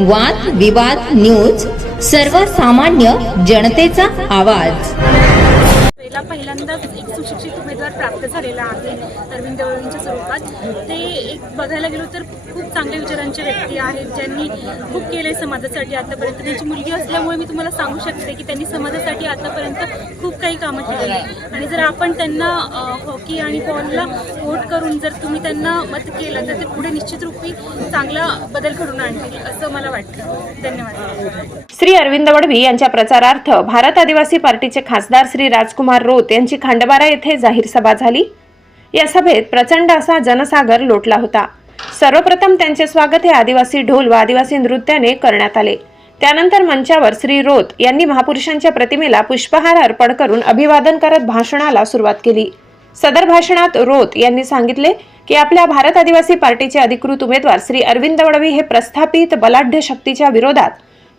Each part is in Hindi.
वाद विवाद न्यूज, सर्वसामान्य जनतेचा आवाज। पहिल्यांदाच एक सुशिक्षित उमेदवार प्राप्त झालेला आहे अरविंद वळवींच्या स्वरूपात। ते एक बघायला गेलो तर खूप चांगल्या विचारांचे व्यक्ती आहेत, ज्यांनी खूप केले समाजासाठी आतापर्यंत। त्यांची मुलगी असल्यामुळे मी तुम्हाला सांगू शकते की त्यांनी समाजासाठी आतापर्यंत खूप काही कामं केली आणि जर आपण त्यांना हॉकी आणि बॉलला वोट करून जर तुम्ही त्यांना मत केलं तर ते पुढे निश्चित रूपी चांगला बदल घडून आणतील असं मला वाटतं। धन्यवाद। श्री अरविंद वडवी यांच्या प्रचारार्थ भारत आदिवासी पार्टीचे खासदार श्री राजकुमार रोत यांची खंडबारा येथे जाहीर सभा झाली। या सभेत प्रचंड असा जनसागर लोटला होता। सर्वप्रथम त्यांचे स्वागत हे आदिवासी ढोल व आदिवासी नृत्याने करण्यात आले। त्यानंतर मंचावर श्री रोत यांनी महापुरुषांच्या प्रतिमेला पुष्पहार अर्पण करून अभिवादन करत भाषणाला सुरुवात केली। सदर भाषणात रोत यांनी सांगितले की आपल्या भारत आदिवासी पार्टीचे अधिकृत उमेदवार श्री अरविंद वडवी हे प्रस्थापित बलाढ्य शक्तीच्या विरोधात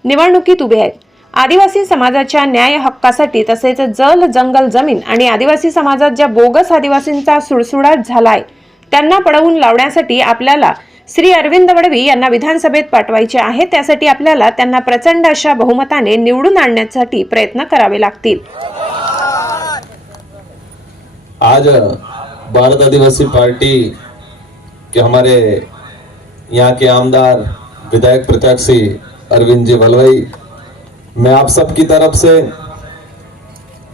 निवडणुकीत उभे आहेत। आदिवासी समाजाच्या न्याय हक्कासाठी तसेच जल जंगल जमीन आणि आदिवासी समाजात ज्या बोगस आदिवासींचा सुळसुळाट झालाय त्यांना पळवून लावण्यासाठी आपल्याला श्री अरविंद वडवी यांना विधानसभेत पाठवायचे आहे। त्यासाठी आपल्याला त्यांना प्रचंड अशा बहुमताने निवडून आणण्यासाठी प्रयत्न करावे लागतील। आज भारत आदिवासी पार्टी के हमारे यहाँ के आमदार विधायक प्रत्याशी अरविंद जी वलवई, मैं आप सब की तरफ से,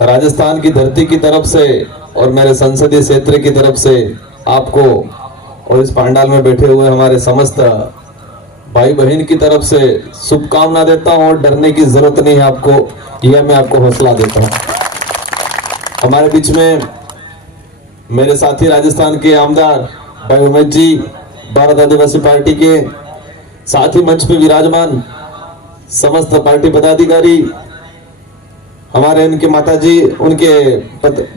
राजस्थान की धरती की तरफ से और मेरे संसदीय क्षेत्र की तरफ से आपको और इस पंडाल में बैठे हुए हमारे समस्त भाई बहन की तरफ से शुभकामना देता हूं और डरने की जरूरत नहीं है आपको, यह मैं आपको हौसला देता हूं। हमारे बीच में मेरे साथी राजस्थान के आमदार भाई उमेश जी, भारत आदिवासी पार्टी के, साथ ही मंच पे विराजमान समस्त पार्टी पदाधिकारी, हमारे उनके माता जी, उनके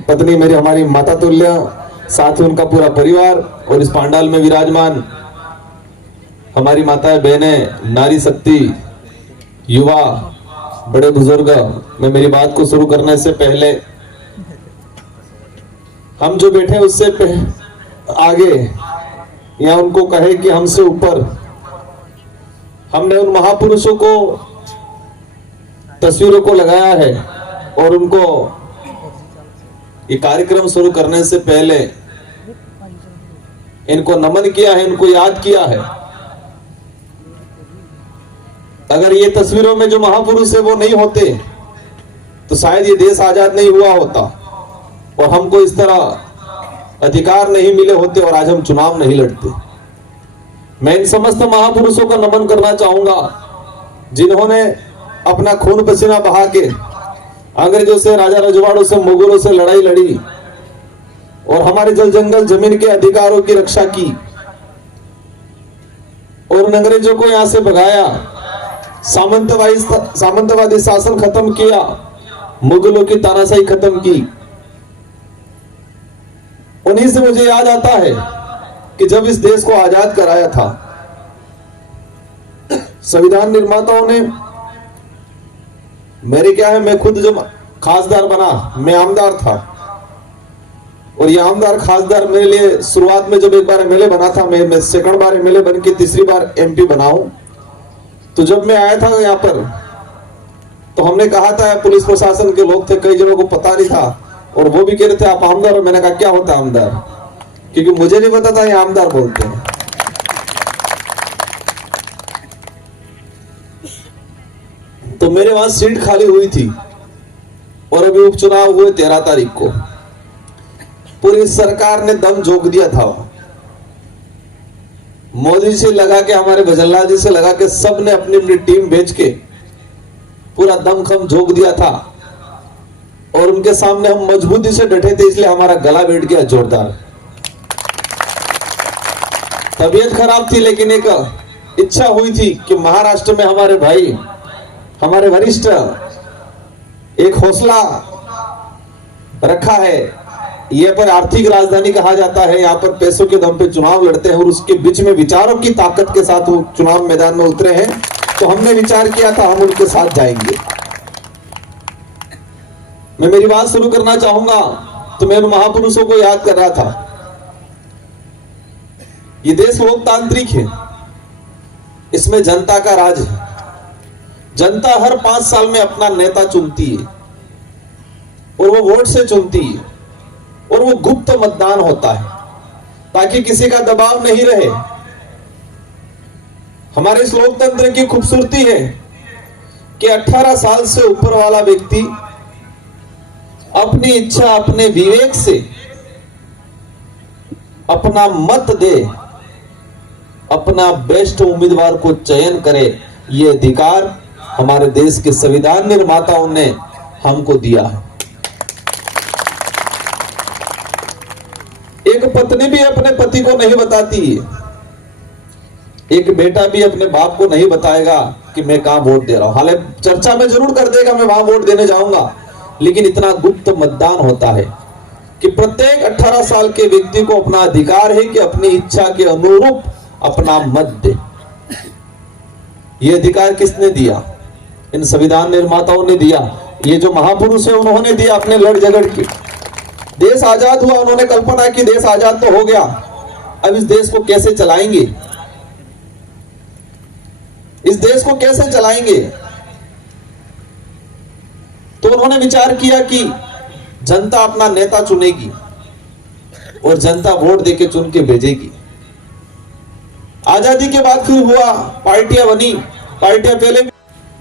पत्नी मेरी हमारी माता तुल्य, साथ ही उनका पूरा परिवार और इस पंडाल में विराजमान हमारी माताएं बहनें, नारी शक्ति, युवा, बड़े बुजुर्ग। मैं मेरी बात को शुरू करने से पहले हम जो बैठे उससे आगे या उनको कहे कि हमसे ऊपर हमने उन महापुरुषों को तस्वीरों को लगाया है और उनको ये कार्यक्रम शुरू करने से पहले इनको नमन किया है, इनको याद किया है। अगर ये तस्वीरों में जो महापुरुष है वो नहीं होते तो शायद ये देश आजाद नहीं हुआ होता और हमको इस तरह अधिकार नहीं मिले होते और आज हम चुनाव नहीं लड़ते। मैं इन समस्त महापुरुषों का नमन करना चाहूंगा जिन्होंने अपना खून पसीना बहा के अंग्रेजों से, राजा रजवाड़ों से, मुगलों से लड़ाई लड़ी और हमारे जल जंगल जमीन के अधिकारों की रक्षा की और उन अंग्रेजों को यहां से भगाया, सामंतवादी शासन खत्म किया, मुगलों की तानाशाही खत्म की। उन्हीं से मुझे याद आता है कि जब इस देश को आजाद कराया था संविधान निर्माताओं ने, मेरे क्या है, मैं खुद जब खासदार बना मैं आमदार था और ये आमदार खासदार मेरे लिए शुरुआत में जब एक बार एमएलए बना था, मैं सेकंड बार एमएलए बन के तीसरी बार एमपी बना हूं। तो जब मैं आया था यहाँ पर तो हमने कहा था, पुलिस प्रशासन के लोग थे, कई जनों को पता नहीं था और वो भी कह रहे थे आप आमदार हो। मैंने कहा क्या होता है आमदार, क्योंकि मुझे नहीं पता था ये आमदार बोलते हैं। तो मेरे वहां सीट खाली हुई थी और अभी उपचुनाव हुए 13 तारीख को। पूरी सरकार ने दम झोंक दिया था, मोदी से लगा के, हमारे भजनलाल जी से लगा के, सब ने अपनी अपनी टीम भेज के पूरा दमखम झोंक दिया था और उनके सामने हम मजबूती से डटे थे, इसलिए हमारा गला बैठ गया जोरदार। तबीयत खराब थी लेकिन एक इच्छा हुई थी कि महाराष्ट्र में हमारे भाई, हमारे वरिष्ठ एक हौसला रखा है। यह पर आर्थिक राजधानी कहा जाता है, यहाँ पर पैसों के दम पे चुनाव लड़ते हैं और उसके बीच में विचारों की ताकत के साथ वो चुनाव मैदान में उतरे हैं। तो हमने विचार किया था हम उनके साथ जाएंगे। मैं मेरी बात शुरू करना चाहूंगा तो मैं उन महापुरुषों को याद कर रहा था। ये देश लोकतांत्रिक है, इसमें जनता का राज है। जनता हर 5 साल में अपना नेता चुनती है और वो वोट से चुनती है और वो गुप्त मतदान होता है ताकि किसी का दबाव नहीं रहे। हमारे इस लोकतंत्र की खूबसूरती है कि 18 साल से ऊपर वाला व्यक्ति अपनी इच्छा अपने विवेक से अपना मत दे, अपना बेस्ट उम्मीदवार को चयन करे। ये अधिकार हमारे देश के संविधान निर्माताओं ने हमको दिया है। एक पत्नी भी अपने पति को नहीं बताती है, एक बेटा भी अपने बाप को नहीं बताएगा कि मैं कहां वोट दे रहा हूं। हालांकि चर्चा में जरूर कर देगा मैं वहां वोट देने जाऊंगा, लेकिन इतना गुप्त मतदान होता है कि प्रत्येक 18 साल के व्यक्ति को अपना अधिकार है कि अपनी इच्छा के अनुरूप अपना मत दे। यह अधिकार किसने दिया? इन संविधान निर्माताओं ने दिया। ये जो महापुरुष है उन्होंने दिया अपने लड़ झगड़ के। देश आजाद हुआ, उन्होंने कल्पना की देश आजाद तो हो गया, अब इस देश को कैसे चलाएंगे, इस देश को कैसे चलाएंगे। तो उन्होंने विचार किया कि जनता अपना नेता चुनेगी और जनता वोट देके चुन के भेजेगी। आजादी के बाद फिर हुआ, पार्टियां बनी। पार्टियां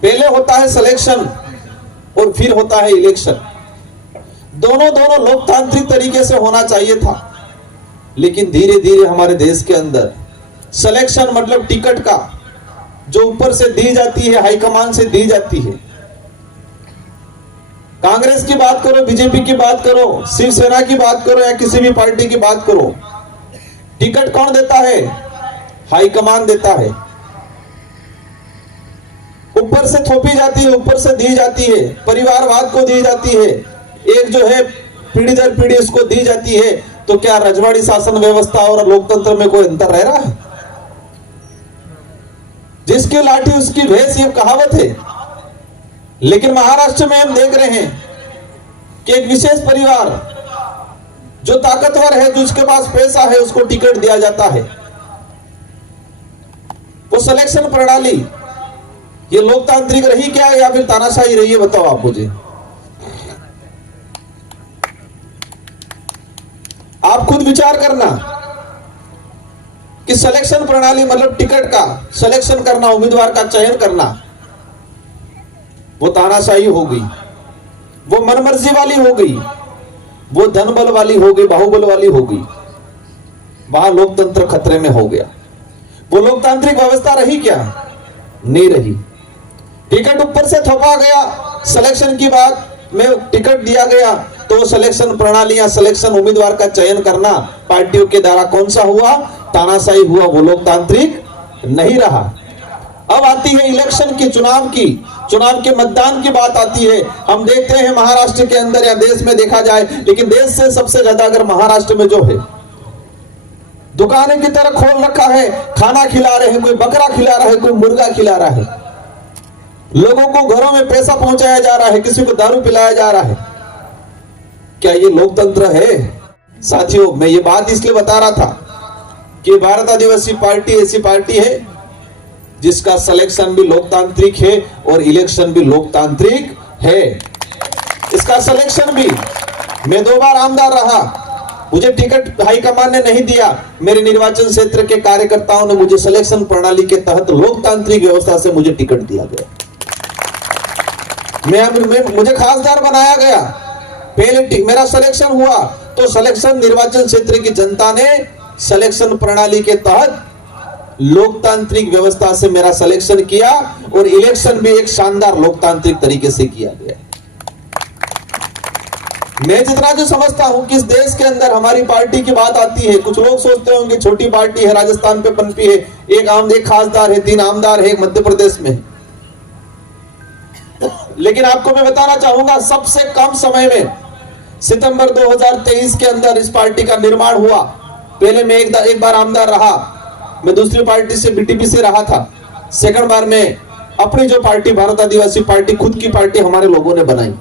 पहले होता है सिलेक्शन और फिर होता है इलेक्शन। दोनों लोकतांत्रिक तरीके से होना चाहिए था, लेकिन धीरे धीरे हमारे देश के अंदर सिलेक्शन मतलब टिकट का, जो ऊपर से दी जाती है, हाईकमान से दी जाती है। कांग्रेस की बात करो, बीजेपी की बात करो, शिवसेना की बात करो या किसी भी पार्टी की बात करो, टिकट कौन देता है? हाईकमान देता है। ऊपर से थोपी जाती है, ऊपर से दी जाती है, परिवारवाद को दी जाती है, एक जो है पीढ़ी दर पीढ़ी उसको दी जाती है। तो क्या रजवाड़ी शासन व्यवस्था और लोकतंत्र में कोई अंतर रह रहा है? जिसकी लाठी उसकी भैंस, ये कहावत है। लेकिन महाराष्ट्र में हम देख रहे हैं कि एक विशेष परिवार जो ताकतवर है, जिसके पास पैसा है, उसको टिकट दिया जाता है। वो सिलेक्शन प्रणाली ये लोकतांत्रिक रही क्या या फिर तानाशाही रही है? बताओ आप मुझे। आप खुद विचार करना कि सिलेक्शन प्रणाली मतलब टिकट का सिलेक्शन करना, उम्मीदवार का चयन करना, वो तानाशाही हो गई, वो मनमर्जी वाली हो गई, वो धन बल वाली हो गई, बाहुबल वाली हो गई। वहां लोकतंत्र खतरे में हो गया। वो लोकतांत्रिक व्यवस्था रही क्या? नहीं रही। टिकट ऊपर से थोपा गया, सिलेक्शन की बात में टिकट दिया गया, तो सिलेक्शन प्रणाली या सिलेक्शन उम्मीदवार का चयन करना पार्टियों के द्वारा कौन सा हुआ? तानाशाही हुआ। वो लोकतांत्रिक नहीं रहा। अब आती है इलेक्शन की, चुनाव के मतदान की बात आती है। हम देखते हैं महाराष्ट्र के अंदर या देश में देखा जाए, लेकिन देश से सबसे ज्यादा अगर महाराष्ट्र में जो है दुकानें की तरह खोल रखा है, खाना खिला रहे हैं, कोई बकरा खिला रहा है, कोई मुर्गा खिला रहा है, लोगों को घरों में पैसा पहुंचाया जा रहा है, किसी को दारू पिलाया जा रहा है। क्या ये लोकतंत्र है? साथियों, मैं ये बात इसलिए बता रहा था कि भारत आदिवासी पार्टी ऐसी पार्टी है जिसका सिलेक्शन भी लोकतांत्रिक है और इलेक्शन भी लोकतांत्रिक है। इसका सिलेक्शन भी, मैं 2 बार आमदार रहा, मुझे टिकट हाईकमान ने नहीं दिया, मेरे निर्वाचन क्षेत्र के कार्यकर्ताओं ने मुझे सिलेक्शन प्रणाली के तहत लोकतांत्रिक व्यवस्था से मुझे टिकट दिया गया। मुझे खासदार बनाया गया। पहले मेरा सिलेक्शन हुआ तो सिलेक्शन निर्वाचन क्षेत्र की जनता ने सिलेक्शन प्रणाली के तहत लोकतांत्रिक व्यवस्था से मेरा सिलेक्शन किया और इलेक्शन भी एक शानदार लोकतांत्रिक तरीके से किया गया। मैं जितना जो समझता हूं कि इस देश के अंदर हमारी पार्टी की बात आती है, कुछ लोग सोचते होंगे छोटी पार्टी है, राजस्थान पे पनपी है, एक खासदार है, 3 आमदार है, मध्य प्रदेश में। लेकिन आपको मैं बताना चाहूंगा, सबसे कम समय में सितंबर 2023 के अंदर इस पार्टी का निर्माण हुआ। पहले मैं एक बार आमदार रहा, मैं दूसरी पार्टी से बीटीपी से रहा था। सेकंड बार में अपनी जो पार्टी भारत आदिवासी पार्टी, खुद की पार्टी हमारे लोगों ने बनाई,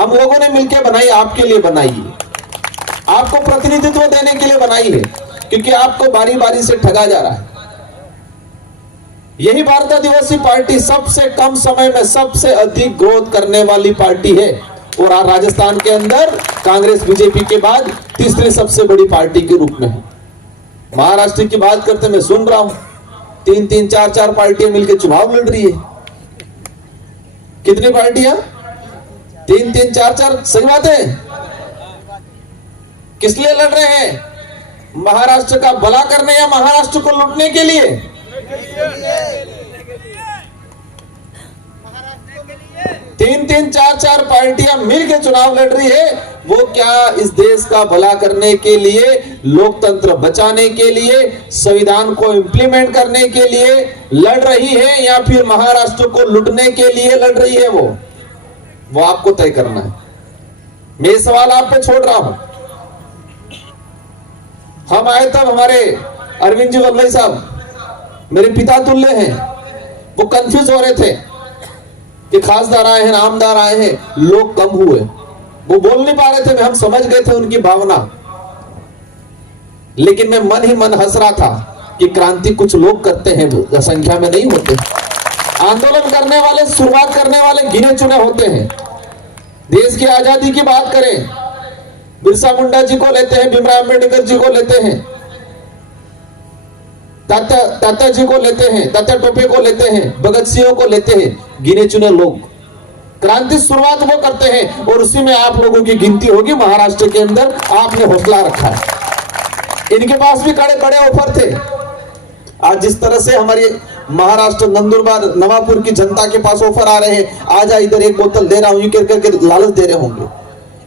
हम लोगों ने मिलकर बनाई, आपके लिए बनाई है, आपको प्रतिनिधित्व देने के लिए बनाई है, क्योंकि आपको बारी बारी से ठगा जा रहा है। यही भारत आदिवासी पार्टी सबसे कम समय में सबसे अधिक ग्रोथ करने वाली पार्टी है और राजस्थान के अंदर कांग्रेस बीजेपी के बाद तीसरी सबसे बड़ी पार्टी के रूप में है। महाराष्ट्र की बात करते मैं सुन रहा हूं 3-3, 4-4 पार्टियां मिलकर चुनाव लड़ रही है। कितनी पार्टियां? 3-3, 4-4। सही बात है। किस लिए लड़ रहे हैं? महाराष्ट्र का भला करने या महाराष्ट्र को लूटने के लिए? 3-3, 4-4 पार्टियां मिलकर चुनाव लड़ रही है। वो क्या इस देश का भला करने के लिए, लोकतंत्र बचाने के लिए, संविधान को इंप्लीमेंट करने के लिए लड़ रही है या फिर महाराष्ट्र को लूटने के लिए लड़ रही है? वो आपको तय करना है। मैं ये सवाल आप पे छोड़ रहा हूं। हम आए तब हमारे अरविंद जी वल्लभ साहब मेरे पिता तुल्य हैं, वो कंफ्यूज हो रहे थे कि खासदार आए हैं, नामदार आए हैं, लोग कम हुए, वो बोल नहीं पा रहे थे। हम समझ गए थे उनकी भावना, लेकिन मैं मन ही मन हंस रहा था कि क्रांति कुछ लोग करते हैं, संख्या में नहीं होते। आंदोलन करने वाले, शुरुआत करने वाले गिने चुने होते हैं। देश की आजादी की बात करें, बिरसा मुंडा जी को लेते हैं, भीमराव अंबेडकर जी को लेते हैं, तात्या जी को लेते हैं, तात्या टोपे को लेते हैं, भगत सिंह को लेते हैं, गिने चुने लोग। क्रांति शुरुआत वो करते हैं और उसी में आप लोगों की गिनती होगी। महाराष्ट्र के अंदर आपने हौसला रखा है। इनके पास भी कड़े कड़े ऑफर थे। आज जिस तरह से हमारी महाराष्ट्र नंदुरबार नवापुर की जनता के पास ऑफर आ रहे हैं, आजा इधर एक बोतल दे रहा हूं, ये करके लालच दे रहे होंगे,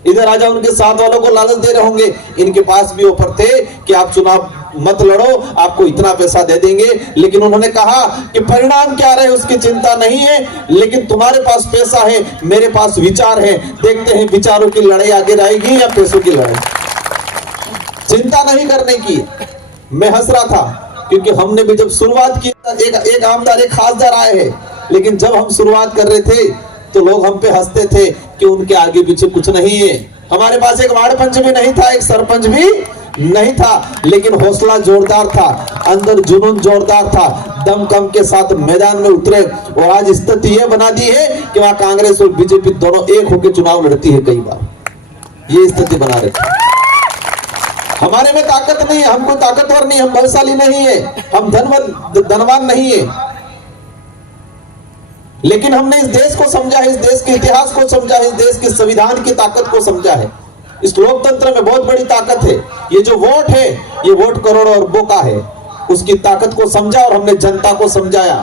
इधर आजा उनके साथ वालों को लालच दे रहे होंगे। इनके पास भी ऑफर थे कि आप चुनाव मत लड़ो, आपको इतना पैसा दे देंगे, लेकिन उन्होंने कहा कि परिणाम क्या रहे उसकी चिंता नहीं है, लेकिन तुम्हारे पास पैसा है, मेरे पास विचार है, देखते हैं विचारों की लड़ाई आगे रहेगी या पैसों की लड़ाई। चिंता नहीं करने की। मैं हंस रहा था क्योंकि हमने भी जब शुरुआत की, एक आमदार, एक खासदार आए हैं, लेकिन जब हम शुरुआत कर रहे थे तो लोग हम पे हंसते थे कि उनके आगे पीछे कुछ नहीं है। हमारे पास एक वार्ड पंच भी नहीं था, एक सरपंच भी नहीं था, लेकिन हौसला जोरदार था, अंदर जुनून जोरदार था, दमखम के साथ मैदान में उतरे और आज स्थिति यह बना दी है कि वहां कांग्रेस और बीजेपी दोनों एक होकर चुनाव लड़ती है। कई बार ये स्थिति बना रहे थे। हमारे में ताकत नहीं है, हम कोई ताकतवर नहीं, हम बलशाली नहीं है, हम धनवान नहीं है, लेकिन हमने इस देश को समझा है, इस देश के इतिहास को समझा है, इस देश के संविधान की ताकत को समझा है। इस लोकतंत्र में बहुत बड़ी ताकत है। ये जो वोट है, ये वोट करोड़ों अरबों का है, उसकी ताकत को समझा और हमने जनता को समझाया।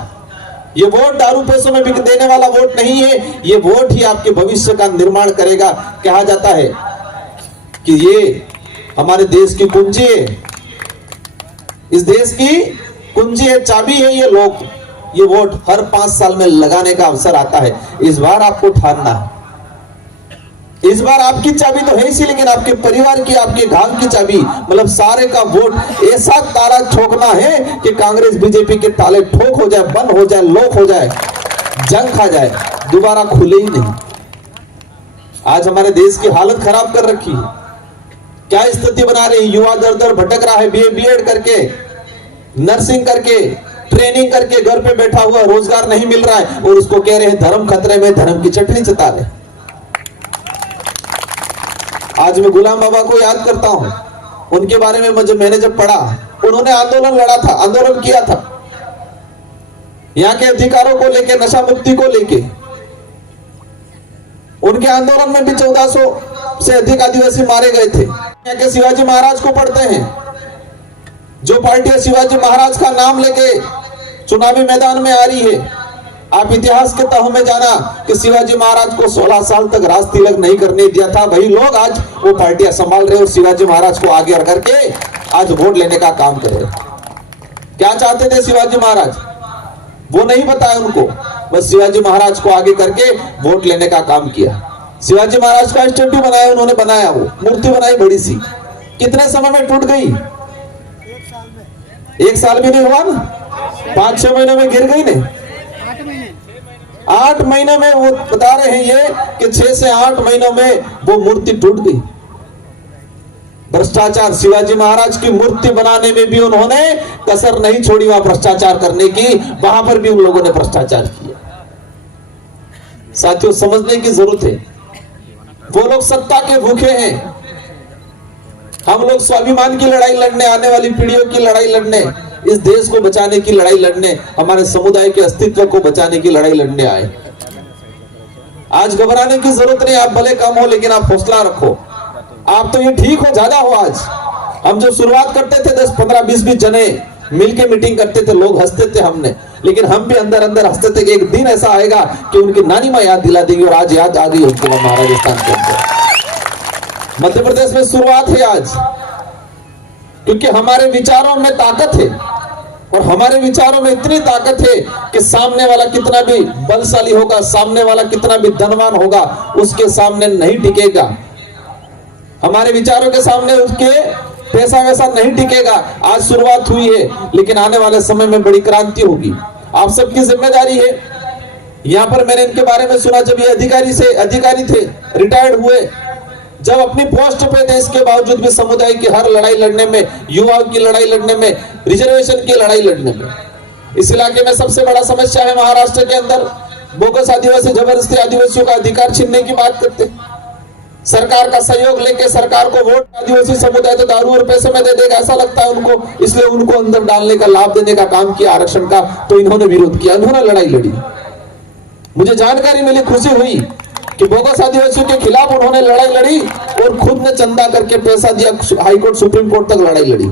ये वोट दारू पैसों में बिक देने वाला वोट नहीं है, ये वोट ही आपके भविष्य का निर्माण करेगा। कहा जाता है कि ये हमारे देश की कुंजी है, इस देश की कुंजी है, चाबी है ये लोग। ये वोट हर 5 साल में लगाने का अवसर आता है। इस बार आपको ठानना है। इस बार आपकी चाबी तो है ही, लेकिन आपके परिवार की, आपके गांव की चाबी, मतलब सारे का वोट ऐसा ताला ठोकना है कि कांग्रेस बीजेपी के ताले ठोक हो जाए, बंद हो जाए, लॉक हो जाए, जंग खा जाए, दोबारा खुले ही नहीं। आज हमारे देश की हालत खराब कर रखी है। क्या स्थिति बना रही? युवा दर दर भटक रहा है, बीएड करके, नर्सिंग करके, ट्रेनिंग करके घर पे बैठा हुआ, रोजगार नहीं मिल रहा है और उसको कह रहे हैं धर्म खतरे में, धर्म की चटनी चटा रहे। आज मैं गुलाम बाबा को याद करता हूं, उनके बारे में मैंने जब पढ़ा, उन्होंने आंदोलन लड़ा था, आंदोलन किया था यहाँ के अधिकारों को लेके, नशा मुक्ति को लेके। उनके आंदोलन में भी 1400 से अधिक आदिवासी मारे गए थे। यहाँ के शिवाजी महाराज को पढ़ते हैं, जो पार्टियां शिवाजी महाराज का नाम लेके चुनावी मैदान में आ रही है, आप इतिहास के तह में जाना कि शिवाजी महाराज को 16 साल तक राज तिलक नहीं करने दिया था। वही लोग आज वो पार्टियां संभाल रहे और शिवाजी महाराज को आगे करके आज वोट लेने का काम कर रहे। क्या चाहते थे शिवाजी महाराज? वो नहीं बताया उनको, बस शिवाजी महाराज को आगे करके वोट लेने का काम किया। शिवाजी महाराज का स्टैट्यू बनाया उन्होंने, बनाया, वो मूर्ति बनाई बड़ी सी, कितने समय में टूट गई? 1 साल भी नहीं हुआ ना, 5-6 महीने में गिर गई नहीं। 8 महीने में, वो बता रहे हैं ये कि 6 से 8 महीनों में वो मूर्ति टूट गई। भ्रष्टाचार, शिवाजी महाराज की मूर्ति बनाने में भी उन्होंने कसर नहीं छोड़ी वहां भ्रष्टाचार करने की, वहां पर भी उन लोगों ने भ्रष्टाचार किया। साथियों, समझने की जरूरत है, वो लोग सत्ता के भूखे हैं, हम लोग स्वाभिमान की लड़ाई लड़ने, आने वाली पीढ़ियों की लड़ाई लड़ने, इस देश को बचाने की लड़ाई लड़ने, हमारे समुदाय के अस्तित्व को बचाने की लड़ाई लड़ने आए। आज घबराने की जरूरत नहीं, आप भले कम हो लेकिन आप हौसला रखो। आप तो ये ठीक हो, ज्यादा हो। आज हम जो शुरुआत करते थे 10, 15, 20 जने मिलके मीटिंग करते थे, लोग हंसते थे हमने, लेकिन हम भी अंदर अंदर हंसते थे कि एक दिन ऐसा आएगा कि उनकी नानी माँ याद दिला देगी, और आज याद आ गई उनके महाराजस्थान के अंदर। मध्य प्रदेश में शुरुआत है आज, क्योंकि हमारे विचारों में ताकत है, और हमारे विचारों में इतनी ताकत है कि सामने वाला कितना भी बलशाली होगा, सामने वाला कितना भी धनवान होगा, उसके सामने नहीं टिकेगा। हमारे विचारों के सामने उसके पैसा वैसा नहीं टिकेगा। आज शुरुआत हुई है, लेकिन आने वाले समय में बड़ी क्रांति होगी। आप सबकी जिम्मेदारी है। यहाँ पर मैंने इनके बारे में सुना, जब ये अधिकारी थे, रिटायर्ड हुए, जब अपनी पोस्ट पे थे, इसके बावजूद भी समुदाय की हर लड़ाई लड़ने में, युवाओं की लड़ाई लड़ने में, रिजर्वेशन की लड़ाई लड़ने में। इस इलाके में सबसे बड़ा समस्या है महाराष्ट्र के अंदर, बोगस आदिवासी जबरदस्ती आदिवासियों का अधिकार छीनने की बात करते हैं। सरकार का सहयोग लेके सरकार को वोट, आदिवासी समुदाय तो दारू और पैसे में दे देगा ऐसा लगता है उनको, इसलिए उनको अंदर डालने का, लाभ देने का काम किया आरक्षण का, तो इन्होंने विरोध किया, इन्होंने लड़ाई लड़ी। मुझे जानकारी मिली, खुशी हुई कि बोगस आदिवासियों के खिलाफ उन्होंने लड़ाई लड़ी और खुद ने चंदा करके पैसा दिया, हाईकोर्ट सुप्रीम कोर्ट तक लड़ाई लड़ी।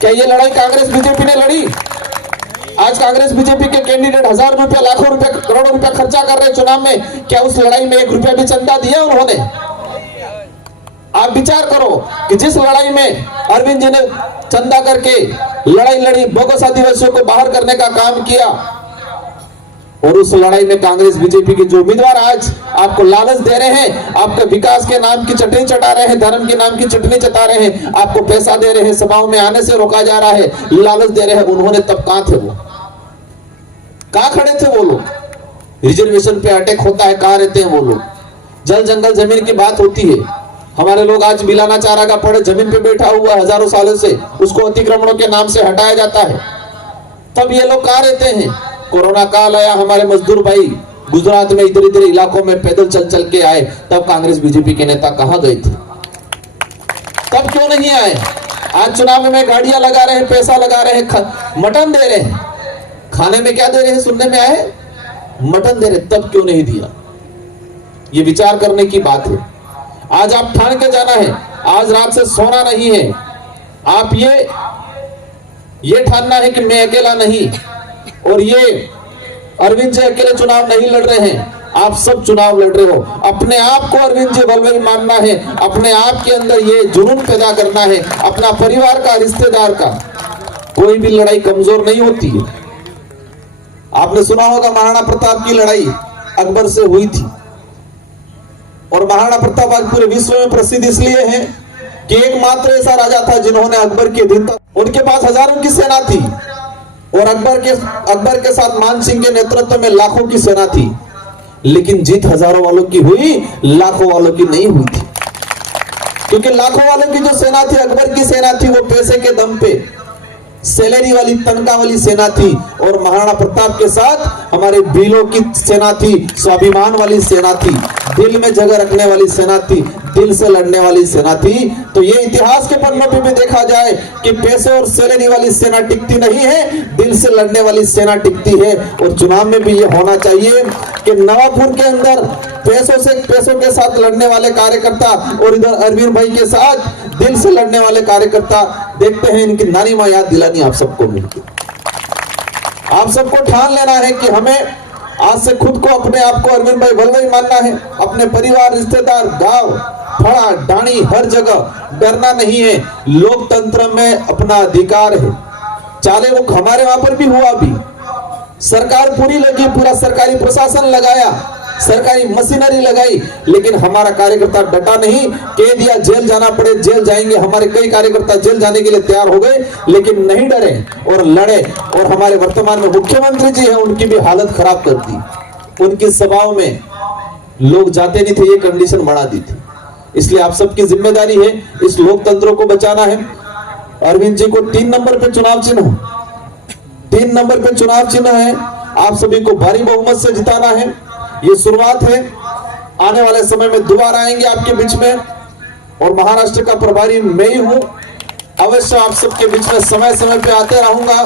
क्या ये लड़ाई कांग्रेस बीजेपी ने लड़ी? आज कांग्रेस बीजेपी के कैंडिडेट हजारों रुपया, लाखों रुपया, करोड़ों रुपया खर्चा कर रहे चुनाव में, क्या उस लड़ाई में 1 रुपया भी चंदा दिया उन्होंने? आप विचार करो कि जिस लड़ाई में अरविंद जी ने चंदा करके लड़ाई लड़ी, बोगस आदिवासियों को बाहर करने का काम किया, और उस लड़ाई में कांग्रेस बीजेपी के जो उम्मीदवार आज आपको लालच दे रहे हैं, आपके विकास के नाम की चटनी चटा रहे हैं, धर्म के नाम की चटनी चटा रहे हैं, आपको पैसा दे रहे हैं, सभाओं में आने से रोका जा रहा है, लालच दे रहे हैं, उन्होंने तब कहां थे? वो कहां खड़े थे? वो लोग रिजर्वेशन पे अटैक होता है, कहां रहते हैं वो लोग? जल जंगल जमीन की बात होती है, हमारे लोग आज बिलाना चारा का पड़े जमीन पे बैठा हुआ हजारों सालों से, उसको अतिक्रमणों के नाम से हटाया जाता है, तब ये लोग कहां रहते हैं? कोरोना काल आया, हमारे मजदूर भाई गुजरात में इधर इधर इलाकों में पैदल चल चल के आए, तब कांग्रेस बीजेपी के नेता कहां गए थे? तब क्यों नहीं आए? आज चुनाव में गाड़ियां लगा रहे हैं, पैसा लगा रहे हैं, मटन दे रहे हैं, खाने में क्या दे रहे हैं? सुनने में आए मटन दे रहे, तब क्यों नहीं दिया? ये विचार करने की बात है। आज आप ठान के जाना है, आज रात से सोना नहीं है। आप ये ठानना है कि मैं अकेला नहीं, और ये अरविंद जी अकेले चुनाव नहीं लड़ रहे हैं, आप सब चुनाव लड़ रहे हो। अपने आप को अरविंद जी वल्लभ मानना है, अपने आप के अंदर ये जुनून पैदा करना है, अपना परिवार का, रिश्तेदार का। कोई भी लड़ाई कमजोर नहीं होती है। आपने सुना होगा महाराणा प्रताप की लड़ाई अकबर से हुई थी, और महाराणा प्रताप आज पूरे विश्व में प्रसिद्ध इसलिए है कि एकमात्र ऐसा राजा था जिन्होंने अकबर के दिन तक, उनके पास हजारों की सेना थी, और अकबर के साथ मान सिंह के नेतृत्व में लाखों की सेना थी, लेकिन जीत हजारों वालों की हुई, लाखों वालों की नहीं हुई थी। क्योंकि लाखों वालों की जो सेना थी, अकबर की सेना थी, वो पैसे के दम पे सैलरी वाली, तनख्वाह वाली सेना थी, और महाराणा प्रताप के साथ हमारे भीलों की सेना थी, स्वाभिमान वाली सेना थी, दिल में जगह रखने वाली सेना थी, दिल से लड़ने वाली सेना थी। तो ये इतिहास के पन्नों पे भी देखा जाए कि पैसे और सैलरी वाली सेना टिकती नहीं है, दिल से लड़ने वाली सेना टिकती है। और चुनाव में भी ये होना चाहिए कि नवापुर के अंदर पैसों के साथ लड़ने वाले कार्यकर्ता, और इधर अरविंद भाई के साथ दिल से लड़ने वाले कार्यकर्ता। देखते हैं इनकी नानी माँ याद दिलानी आप सबको मिलकर। आप सबको ठान लेना है कि हमें आज से खुद को, अपने आप को अरविंद भाई वल्लभ मानना है, अपने परिवार, रिश्तेदार, गांव, फड़ा, डाणी, हर जगह डरना नहीं है। लोकतंत्र में अपना अधिकार है, चाहे वो हमारे वहां पर भी हुआ भी, सरकार पूरी लगी, पूरा सरकारी प्रशासन लगाया, सरकारी मशीनरी लगाई, लेकिन हमारा कार्यकर्ता डटा नहीं, कह दिया जेल जाना पड़े जेल जाएंगे। हमारे कई कार्यकर्ता जेल जाने के लिए तैयार हो गए, लेकिन नहीं डरे और लड़े। और हमारे वर्तमान में मुख्यमंत्री जी हैं, उनकी भी हालत खराब कर दी, उनकी सभाओं में लोग जाते नहीं थे, ये कंडीशन बढ़ा दी थी। इसलिए आप सबकी जिम्मेदारी है इस लोकतंत्र को बचाना है। अरविंद जी को 3 नंबर पे चुनाव चिन्ह, 3 नंबर पे चुनाव चिन्ह है। आप सभी को भारी बहुमत से जिताना है। ये शुरुआत है, आने वाले समय में दोबारा आएंगे आपके बीच में और महाराष्ट्र का प्रभारी मैं ही हूं। अवश्य आप सबके बीच में समय समय पे आते रहूंगा।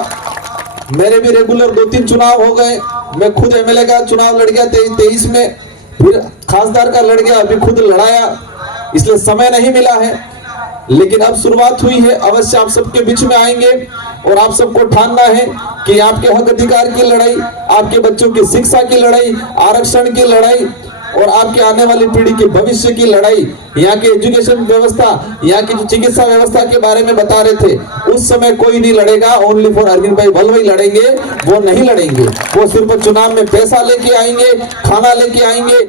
मेरे भी रेगुलर 2-3 चुनाव हो गए। मैं खुद एमएलए का चुनाव लड़ गया 23 में, फिर खासदार का लड़ गया, अभी खुद लड़ाया, इसलिए समय नहीं मिला है। लेकिन अब शुरुआत हुई है, अवश्य आप सबके बीच में आएंगे और आप सबको ठानना है कि आपके हक अधिकार की लड़ाई, आपके बच्चों की शिक्षा की लड़ाई, आरक्षण की लड़ाई और आपके आने वाली पीढ़ी के भविष्य की लड़ाई, यहाँ की एजुकेशन व्यवस्था, यहाँ की जो चिकित्सा व्यवस्था के बारे में बता रहे थे, उस समय कोई नहीं लड़ेगा, ओनली फॉर अरविंद भाई वल्लभ लड़ेंगे। वो नहीं लड़ेंगे, वो सिर्फ चुनाव में पैसा लेके आएंगे, खाना लेके आएंगे।